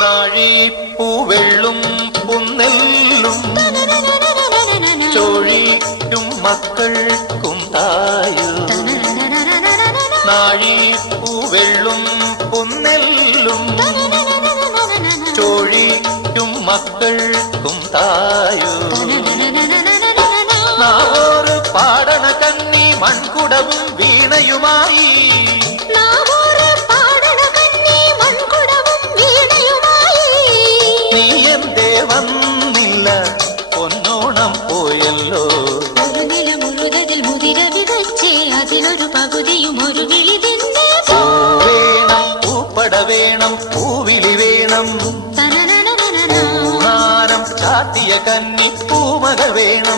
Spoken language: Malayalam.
നാഴിപ്പൂവെള്ളും പുന്നെല്ലും ചോഴിക്കും മക്കൾക്കും തായു. നാഴിപ്പൂവെള്ളും പുന്നെല്ലും ചോഴിക്കും മക്കൾക്കും തായു. നാവോറ് പാടണ കന്നി മൺകുടവും വീണയുമായി നീ എന്തേ വന്നില്ല പൊന്നോണം പോയല്ലോ. ഒരു നില മുഴുകതിൽ മുതിര വിതച്ചേ അതിലൊരു പകുതിയും ഒരു വിളി തിന്നേ. വേണം പൂപ്പട വേണം പൂവിളി വേണം പൂഹാരം ചാത്തിയ കന്നി പൂമകൾ വേണം.